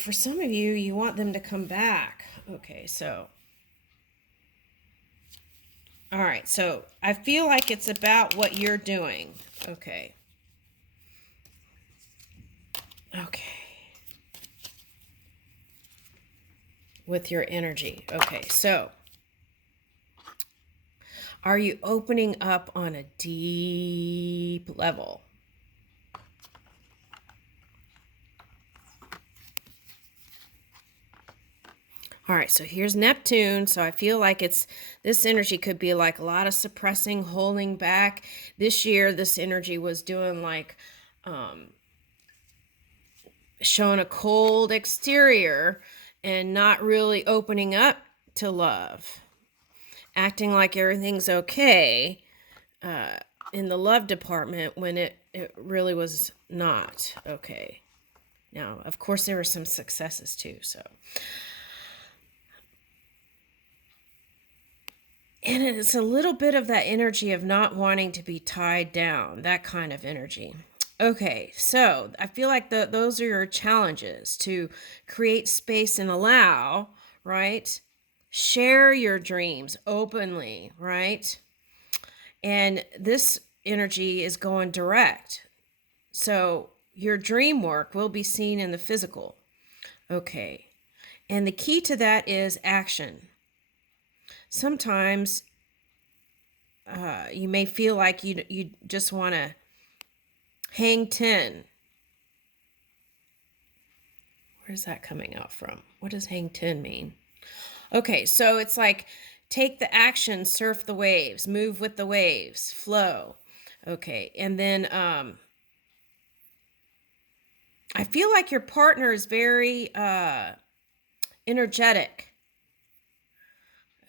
for some of you, you want them to come back. Okay, so. All right, so I feel like it's about what you're doing. Okay. Okay. With your energy. Okay, so are you opening up on a deep level? All right, so here's Neptune. So I feel like this energy could be like a lot of suppressing, holding back. This year, this energy was doing like showing a cold exterior and not really opening up to love, acting like everything's okay in the love department when it really was not okay. Now, of course, there were some successes too, so. And it's a little bit of that energy of not wanting to be tied down, that kind of energy. Okay, so I feel like those are your challenges, to create space and allow, right? Share your dreams openly, right? And this energy is going direct. So your dream work will be seen in the physical. Okay. And the key to that is action. Sometimes you may feel like you just want to hang 10. Where's that coming out from? What does hang 10 mean? Okay, so it's like take the action, surf the waves, move with the waves, flow. Okay, and then I feel like your partner is very energetic.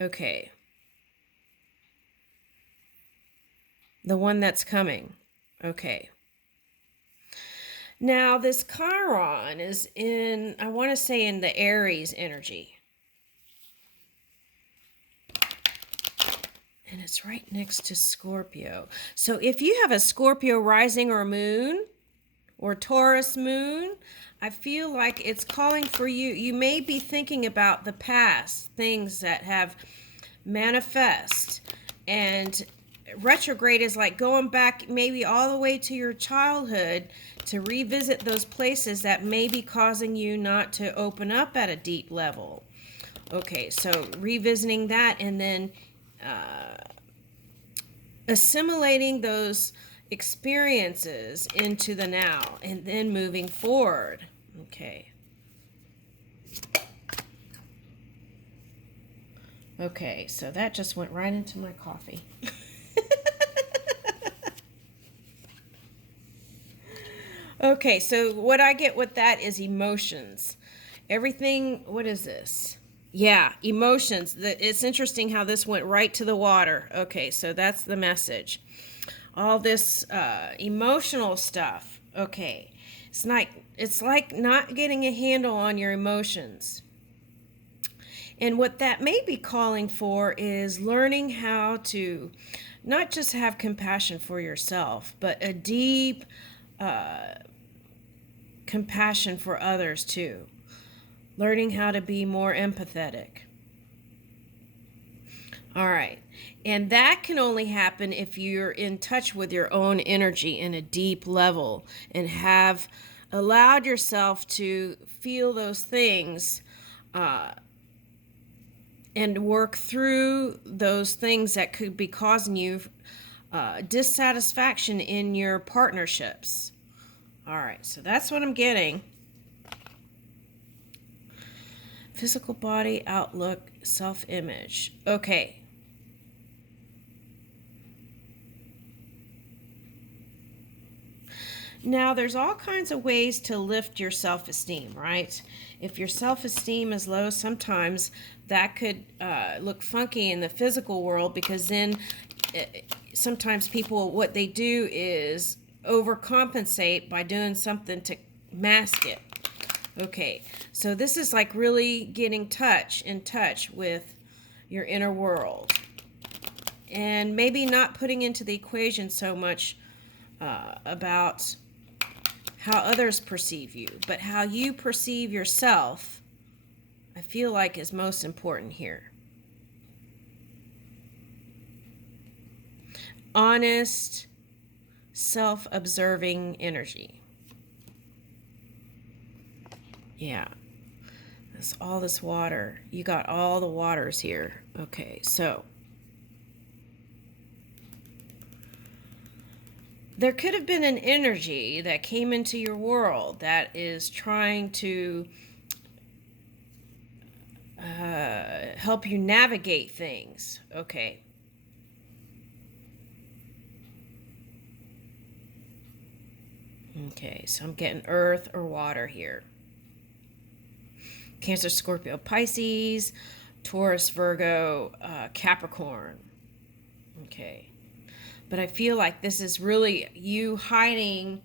Okay. The one that's coming. Okay. Now, this Chiron is in, I want to say, in the Aries energy. And it's right next to Scorpio. So if you have a Scorpio rising or moon or Taurus moon, I feel like it's calling for you. You may be thinking about the past, things that have manifest. And retrograde is like going back maybe all the way to your childhood to revisit those places that may be causing you not to open up at a deep level. Okay, so revisiting that and then assimilating those experiences into the now and then moving forward. Okay. Okay, so that just went right into my coffee. Okay, so what I get with that is emotions. Everything, what is this? Yeah, emotions. It's interesting how this went right to the water. Okay, so that's the message. All this emotional stuff. Okay, it's like not getting a handle on your emotions. And what that may be calling for is learning how to not just have compassion for yourself, but a deep compassion for others too. Learning how to be more empathetic. All right. And that can only happen if you're in touch with your own energy in a deep level and have allowed yourself to feel those things and work through those things that could be causing you dissatisfaction in your partnerships. All right, so that's what I'm getting. Physical body, outlook, self-image. Okay. Now, there's all kinds of ways to lift your self-esteem, right? If your self-esteem is low, sometimes that could look funky in the physical world, because then sometimes people, what they do is overcompensate by doing something to mask it. Okay, so this is like really getting in touch with your inner world, and maybe not putting into the equation so much about how others perceive you, but how you perceive yourself, I feel like is most important here. Honest, self-observing energy. Yeah. That's all this water. You got all the waters here. Okay, so there could have been an energy that came into your world that is trying to help you navigate things. Okay. Okay, so I'm getting earth or water here. Cancer, Scorpio, Pisces, Taurus, Virgo, Capricorn. Okay. But I feel like this is really you hiding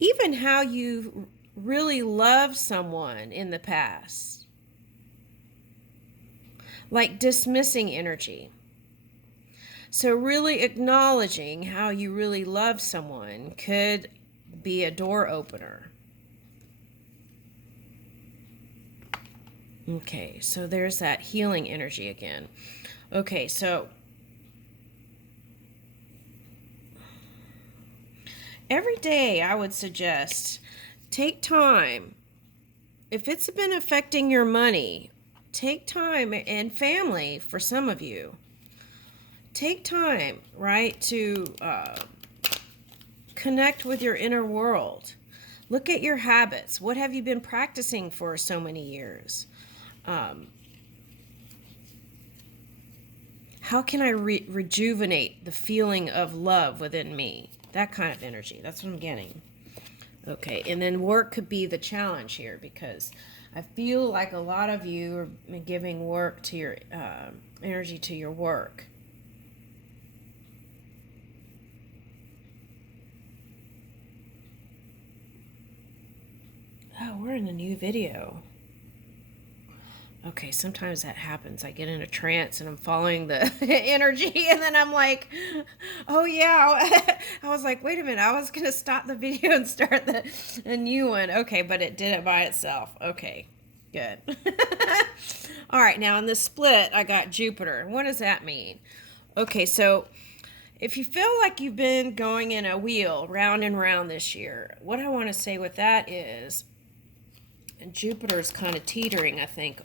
even how you really loved someone in the past. Like dismissing energy. So really acknowledging how you really love someone could be a door opener. Okay, so there's that healing energy again. Okay, so every day I would suggest take time. If it's been affecting your money, take time, and family for some of you. Take time, right, to connect with your inner world. Look at your habits. What have you been practicing for so many years? How can I rejuvenate the feeling of love within me? That kind of energy. That's what I'm getting. Okay, and then work could be the challenge here because I feel like a lot of you are giving work to your energy to your work. Oh, we're in a new video. Okay, sometimes that happens. I get in a trance and I'm following the energy and then I'm like, oh yeah. I was like, wait a minute, I was going to stop the video and start a new one. Okay, but it did it by itself. Okay, good. All right, now in the split, I got Jupiter. What does that mean? Okay, so if you feel like you've been going in a wheel round and round this year, what I want to say with that is, and Jupiter's kind of teetering, I think,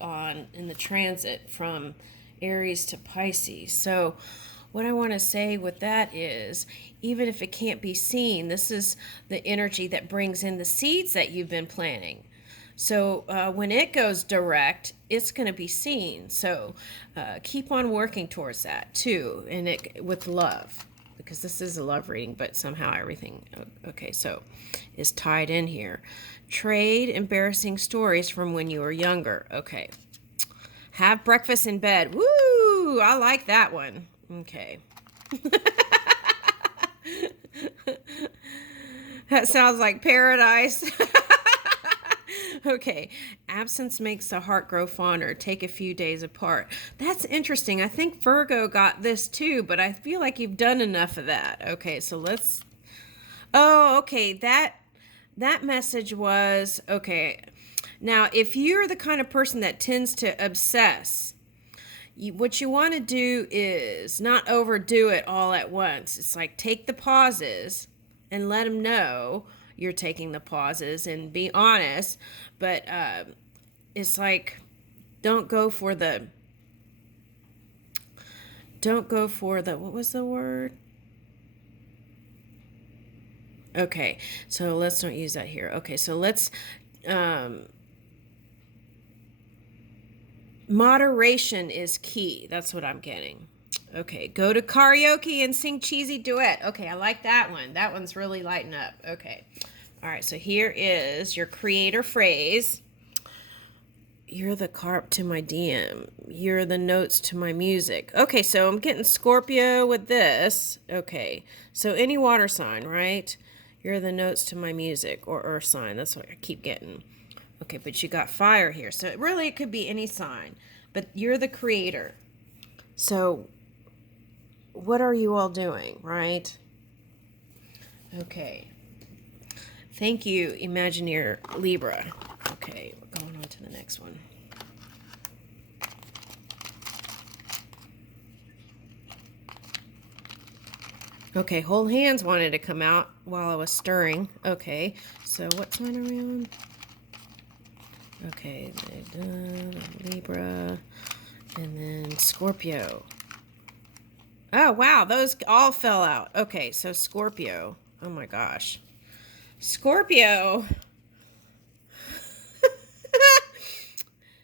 in the transit from Aries to Pisces. So what I want to say with that is, even if it can't be seen, this is the energy that brings in the seeds that you've been planting. So when it goes direct, it's going to be seen. So keep on working towards that too, and it with love, because this is a love reading, but somehow everything, okay, so is tied in here. Trade embarrassing stories from when you were younger. Okay. Have breakfast in bed. Woo! I like that one. Okay. That sounds like paradise. Okay. Absence makes the heart grow fonder. Take a few days apart. That's interesting. I think Virgo got this too, but I feel like you've done enough of that. Okay, so let's... Oh, okay. That message was, okay, now if you're the kind of person that tends to obsess, what you want to do is not overdo it all at once. It's like take the pauses and let them know you're taking the pauses and be honest, but it's like don't go for the, what was the word? Okay, so let's not use that here. Okay, so let's, moderation is key. That's what I'm getting. Okay, go to karaoke and sing cheesy duet. Okay, I like that one. That one's really lighting up. Okay, all right, so here is your creator phrase. You're the carp to my DM. You're the notes to my music. Okay, so I'm getting Scorpio with this. Okay, so any water sign, right? You're the notes to my music, or earth sign. That's what I keep getting. Okay, but you got fire here. So it could be any sign. But you're the creator. So what are you all doing, right? Okay. Thank you, Imagineer Libra. Okay, we're going on to the next one. Okay, hold hands wanted to come out while I was stirring. Okay, so what sign are we on? Okay, Libra, and then Scorpio. Oh, wow, those all fell out. Okay, so Scorpio. Oh my gosh. Scorpio.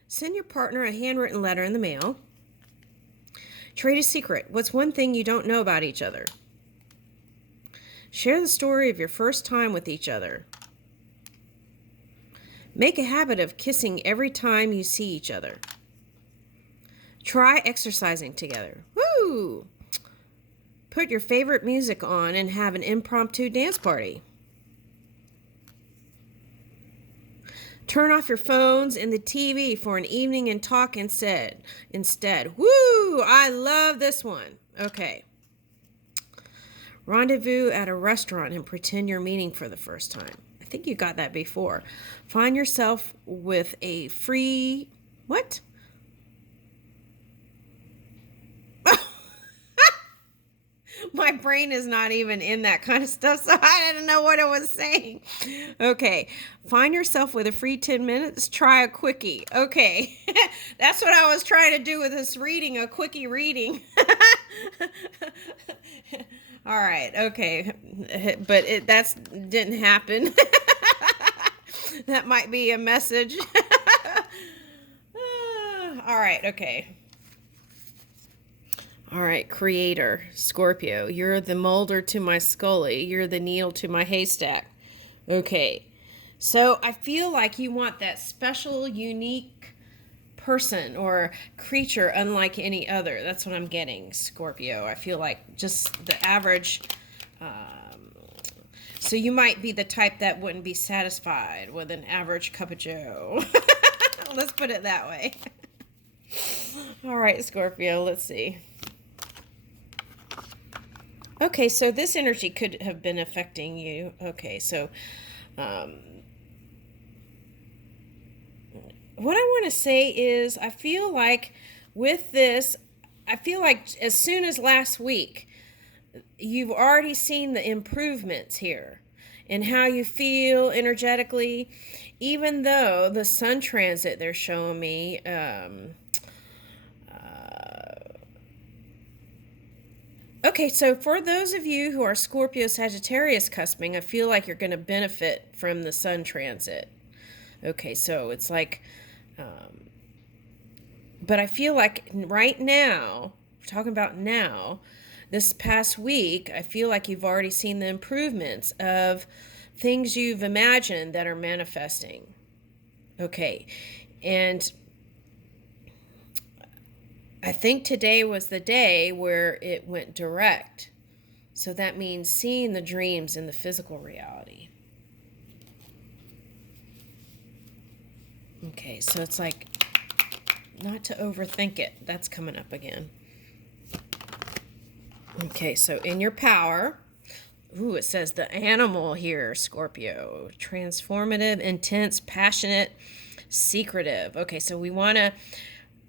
Send your partner a handwritten letter in the mail. Trade a secret. What's one thing you don't know about each other? Share the story of your first time with each other. Make a habit of kissing every time you see each other. Try exercising together. Woo! Put your favorite music on and have an impromptu dance party. Turn off your phones and the TV for an evening and talk instead. Woo! I love this one. Okay. Rendezvous at a restaurant and pretend you're meeting for the first time. I think you got that before. Find yourself with a free... What? My brain is not even in that kind of stuff, so I didn't know what it was saying. Okay. Find yourself with a free 10 minutes. Try a quickie. Okay. That's what I was trying to do with this reading, a quickie reading. All right. Okay. But that didn't happen. That might be a message. All right. Okay. All right, Creator, Scorpio, you're the molder to my Scully. You're the needle to my haystack. Okay, so I feel like you want that special, unique person or creature unlike any other. That's what I'm getting, Scorpio. I feel like just the average. So you might be the type that wouldn't be satisfied with an average cup of joe. Let's put it that way. All right, Scorpio, let's see. Okay, so this energy could have been affecting you. Okay, so what I want to say is I feel like with this, as soon as last week, you've already seen the improvements here in how you feel energetically, even though the sun transit they're showing me okay, so for those of you who are Scorpio Sagittarius cusping, I feel like you're going to benefit from the sun transit. Okay, so it's like, but I feel like right now, we're talking about now, this past week, I feel like you've already seen the improvements of things you've imagined that are manifesting. Okay, and I think today was the day where it went direct. So that means seeing the dreams in the physical reality. Okay, so it's like not to overthink it. That's coming up again. Okay, so in your power, ooh, it says the animal here, Scorpio. Transformative, intense, passionate, secretive. Okay, so we want to,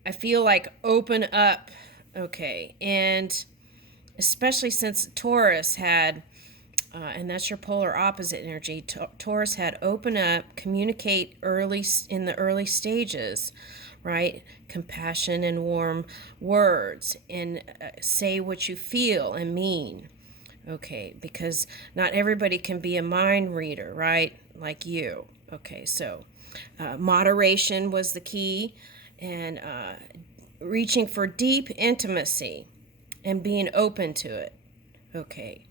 I feel like, open up. Okay, and especially since Taurus had, and that's your polar opposite energy, Taurus had open up, communicate in the early stages, right? Compassion and warm words, and say what you feel and mean. Okay, because not everybody can be a mind reader, right? Like you. Okay, so moderation was the key, and reaching for deep intimacy and being open to it. Okay.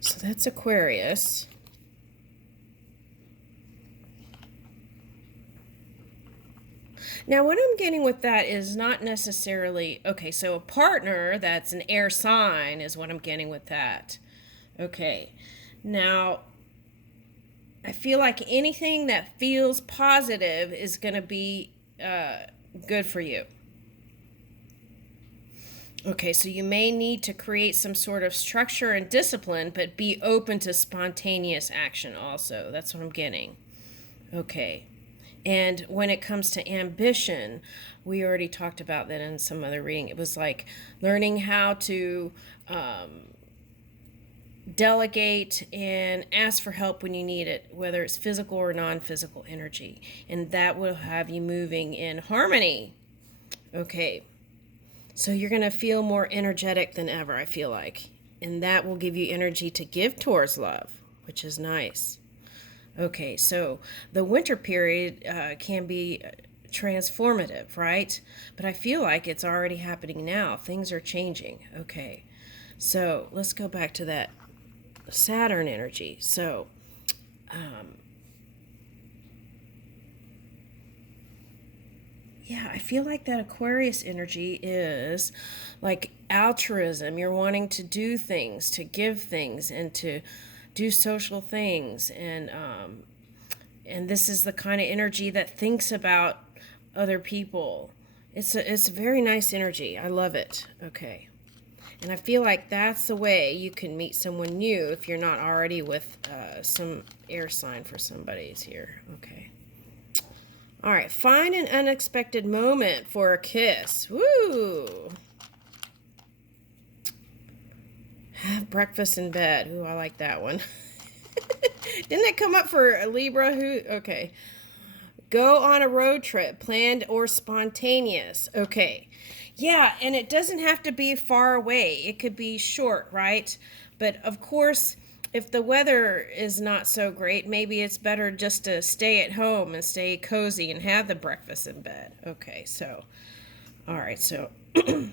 So that's Aquarius. Now, what I'm getting with that is not necessarily, okay, so a partner that's an air sign is what I'm getting with that. Okay. Now, I feel like anything that feels positive is going to be good for you. Okay, so you may need to create some sort of structure and discipline, but be open to spontaneous action also. That's what I'm getting. Okay. And when it comes to ambition, we already talked about that in some other reading. It was like learning how to delegate and ask for help when you need it, whether it's physical or non-physical energy. And that will have you moving in harmony. Okay. So you're going to feel more energetic than ever, I feel like. And that will give you energy to give towards love, which is nice. Okay, so the winter period can be transformative, right? But I feel like it's already happening now. Things are changing. Okay, so let's go back to that Saturn energy. So, yeah, I feel like that Aquarius energy is like altruism. You're wanting to do things, to give things, and to do social things. And this is the kind of energy that thinks about other people. It's a very nice energy. I love it. Okay. And I feel like that's the way you can meet someone new if you're not already with some air sign for somebody's here. Okay. All right, find an unexpected moment for a kiss. Woo! Have breakfast in bed. Ooh, I like that one. Didn't it come up for a Libra? Okay. Go on a road trip, planned or spontaneous. Okay. Yeah, and it doesn't have to be far away. It could be short, right? But of course, if the weather is not so great, maybe it's better just to stay at home and stay cozy and have the breakfast in bed. Okay, so, all right, so I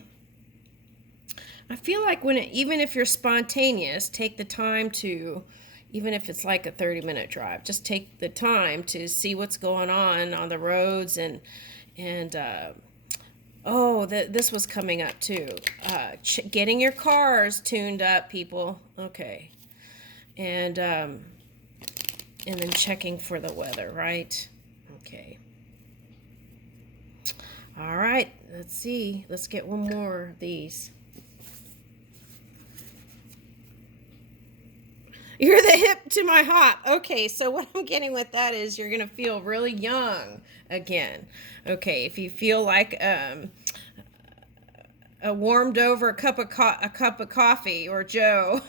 feel like even if you're spontaneous, take the time to, even if it's like a 30-minute drive, just take the time to see what's going on the roads and this was coming up too. Getting your cars tuned up, people. Okay. And then checking for the weather, right? Okay. All right, let's see. Let's get one more of these. You're the hip to my hop. Okay, so what I'm getting with that is you're going to feel really young again. Okay, if you feel like a warmed over cup of coffee or Joe.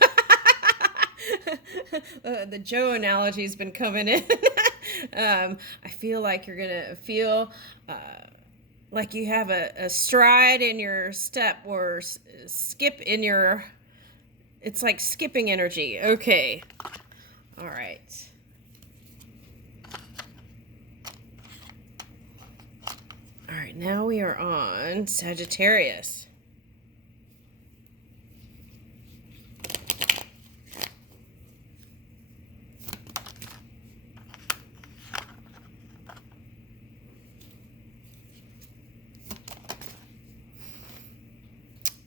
The Joe analogy has been coming in. I feel like you're going to feel like you have a stride in your step or skip in your... It's like skipping energy. Okay. All right. All right, now we are on Sagittarius.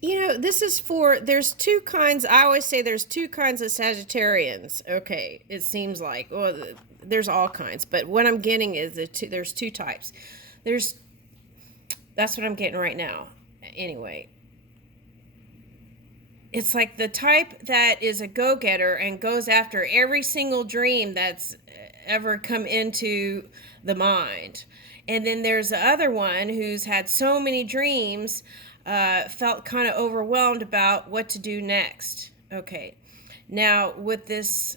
You know, this is there's two kinds. I always say there's two kinds of Sagittarians. Okay, it seems like, well, there's all kinds, but what I'm getting is there's two types. That's what I'm getting right now. Anyway, it's like the type that is a go-getter and goes after every single dream that's ever come into the mind. And then there's the other one who's had so many dreams, felt kind of overwhelmed about what to do next. Okay. Now, with this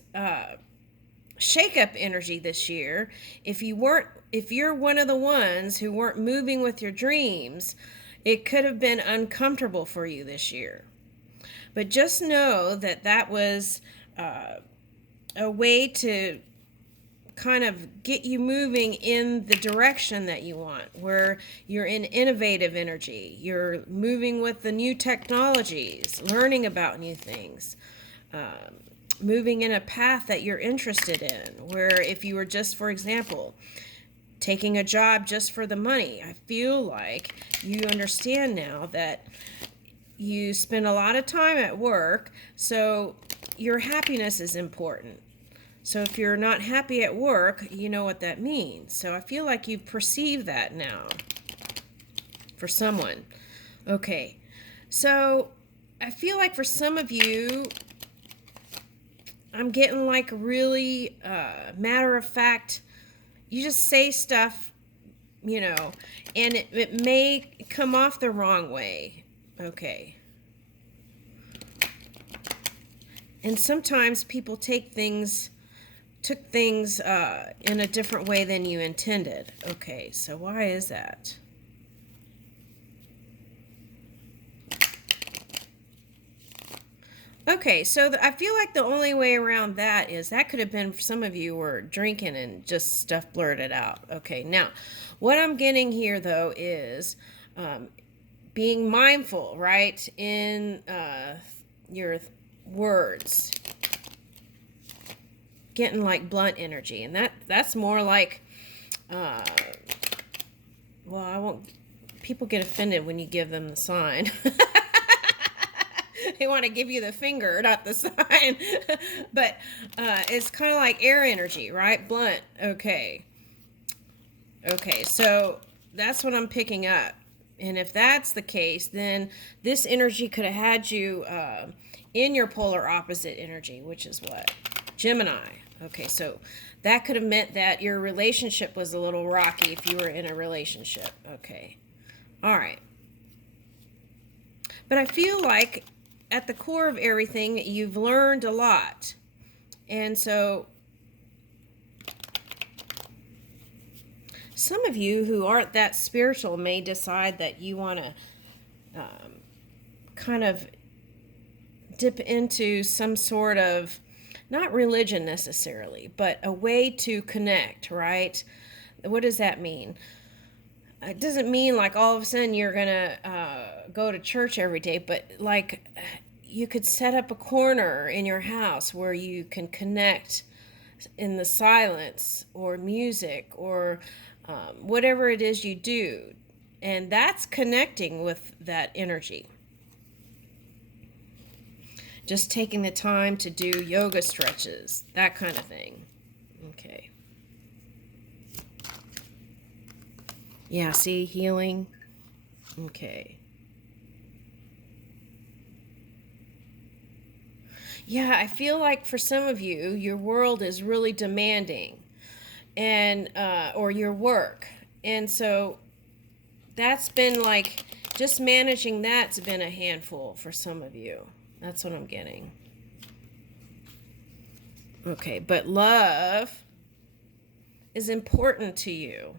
shake-up energy this year, if you're one of the ones who weren't moving with your dreams, it could have been uncomfortable for you this year. But just know that was a way to kind of get you moving in the direction that you want, where you're in innovative energy, you're moving with the new technologies, learning about new things, moving in a path that you're interested in, where if you were just, for example, taking a job just for the money, I feel like you understand now that you spend a lot of time at work, so your happiness is important. So if you're not happy at work, you know what that means. So I feel like you perceive that now for someone. Okay, So I feel like for some of you, I'm getting like really matter of fact. You just say stuff, you know, and it may come off the wrong way. Okay. And sometimes people took things in a different way than you intended. Okay, so why is that? Okay, so I feel like the only way around that is that could have been some of you were drinking and just stuff blurted out. Okay, now what I'm getting here though is being mindful, right, in your words. Getting like blunt energy, and that's more like well, I won't, people get offended when you give them the sign. They want to give you the finger, not the sign. But it's kind of like air energy, right? Blunt. Okay, so that's what I'm picking up. And if that's the case, then this energy could have had you in your polar opposite energy, which is what? Gemini. Okay, so that could have meant that your relationship was a little rocky if you were in a relationship. Okay. All right. But I feel like at the core of everything, you've learned a lot. And so some of you who aren't that spiritual may decide that you want to kind of dip into some sort of, not religion necessarily, but a way to connect, right? What does that mean? It doesn't mean like all of a sudden you're going to go to church every day, but like you could set up a corner in your house where you can connect in the silence or music or whatever it is you do. And that's connecting with that energy. Just taking the time to do yoga stretches, that kind of thing. Okay. Yeah, see, healing. Okay. Yeah, I feel like for some of you, your world is really demanding, and or your work. And so that's been like, just managing that's been a handful for some of you. That's what I'm getting. Okay, but love is important to you.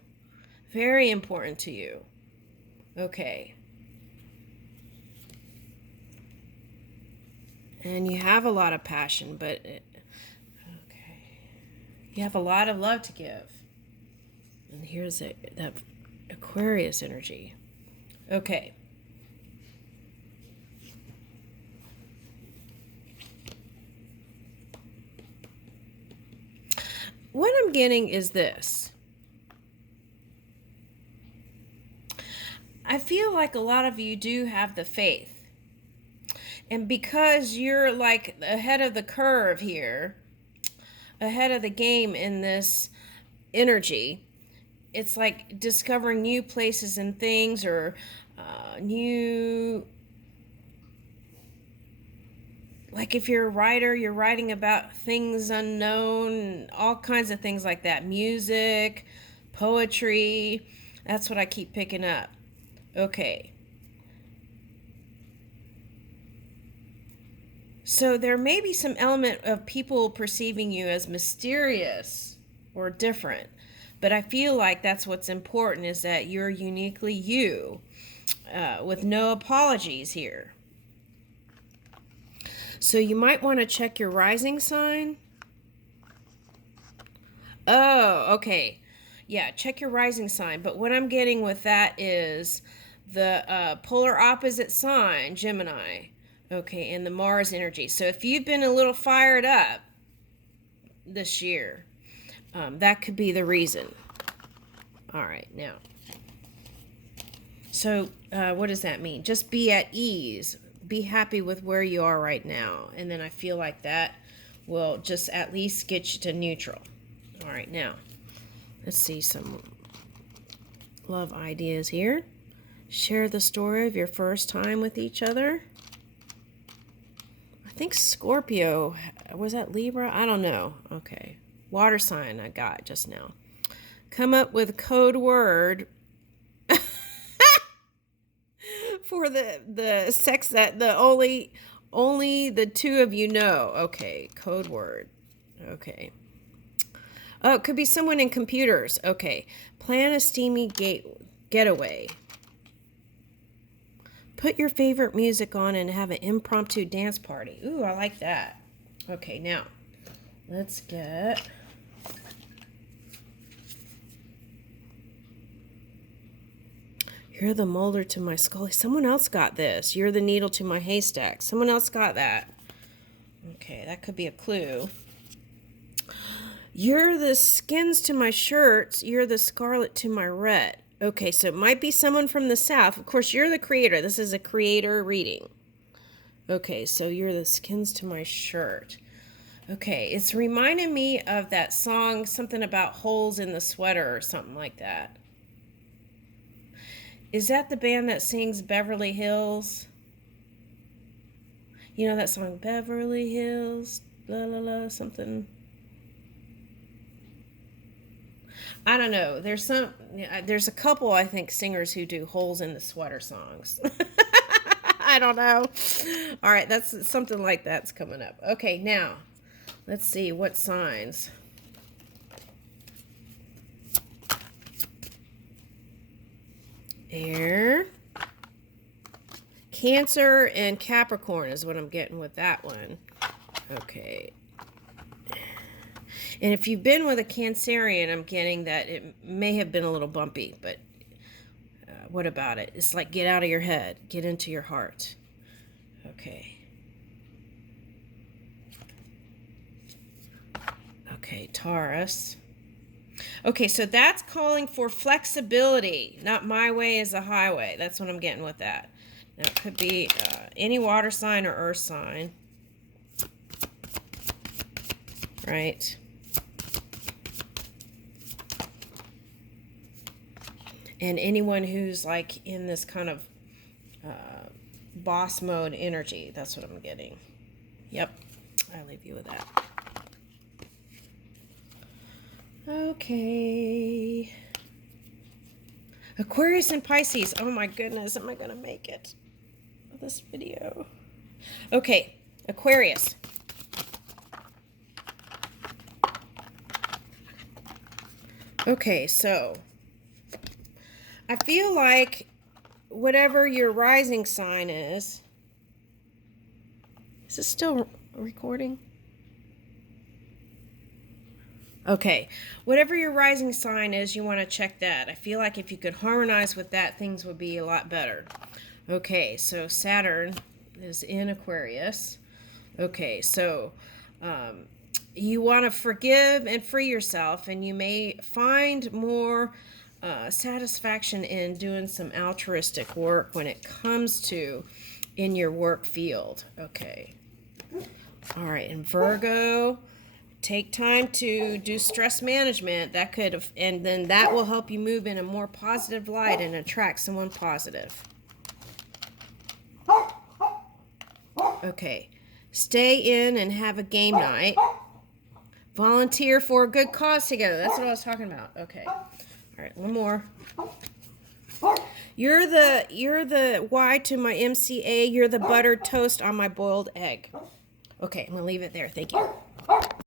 Very important to you. Okay. And you have a lot of passion, but okay. You have a lot of love to give. And here's that Aquarius energy. Okay. What I'm getting is this. I feel like a lot of you do have the faith. And because you're like ahead of the curve here, ahead of the game in this energy, it's like discovering new places and things, or new, like if you're a writer, you're writing about things unknown, all kinds of things like that. Music, poetry, that's what I keep picking up. Okay. So there may be some element of people perceiving you as mysterious or different. But I feel like that's what's important, is that you're uniquely you, with no apologies here. So you might want to check your rising sign. Oh, okay. Yeah, check your rising sign. But what I'm getting with that is the polar opposite sign, Gemini. Okay, and the Mars energy. So if you've been a little fired up this year, that could be the reason. All right, now. So what does that mean? Just be at ease. Be happy with where you are right now. And then I feel like that will just at least get you to neutral. All right, now. Let's see some love ideas here. Share the story of your first time with each other. I think Scorpio, was that Libra? I don't know. Okay. Water sign I got just now. Come up with a code word for the sex that the only the two of you know. Okay, code word. Okay. Oh, it could be someone in computers. Okay. Plan a steamy getaway. Put your favorite music on and have an impromptu dance party. Ooh, I like that. Okay, now let's get... You're the molder to my skull. Someone else got this. You're the needle to my haystack. Someone else got that. Okay, that could be a clue. You're the skins to my shirts. You're the scarlet to my red. Okay, so it might be someone from the south. Of course, you're the creator. This is a creator reading. Okay, so you're the skins to my shirt. Okay, it's reminding me of that song, something about holes in the sweater or something like that. Is that the band that sings Beverly Hills? You know that song, Beverly Hills, la la la, something. I don't know. There's a couple, I think, singers who do holes in the sweater songs. I don't know. All right, that's something like that's coming up. Okay, now, let's see what signs. Air. Cancer and Capricorn is what I'm getting with that one. Okay. And if you've been with a Cancerian, I'm getting that it may have been a little bumpy, but what about it? It's like get out of your head. Get into your heart. Okay. Okay, Taurus. Okay, so that's calling for flexibility. Not my way is a highway. That's what I'm getting with that. Now, it could be any water sign or earth sign. Right. And anyone who's like in this kind of boss mode energy. That's what I'm getting. Yep. I'll leave you with that. Okay. Aquarius and Pisces. Oh my goodness, am I going to make it for this video? Okay, Aquarius. Okay, so I feel like whatever your rising sign is it still recording? Okay, whatever your rising sign is, you want to check that. I feel like if you could harmonize with that, things would be a lot better. Okay, so Saturn is in Aquarius. Okay, so you want to forgive and free yourself, and you may find more satisfaction in doing some altruistic work when it comes to in your work field. Okay. All right, and Virgo, take time to do stress management. That could, and then that will help you move in a more positive light and attract someone positive. Okay, stay in and have a game night. Volunteer for a good cause together. That's what I was talking about. Okay. All right, one more. You're the Y to my MCA. You're the buttered toast on my boiled egg. Okay, I'm gonna leave it there. Thank you.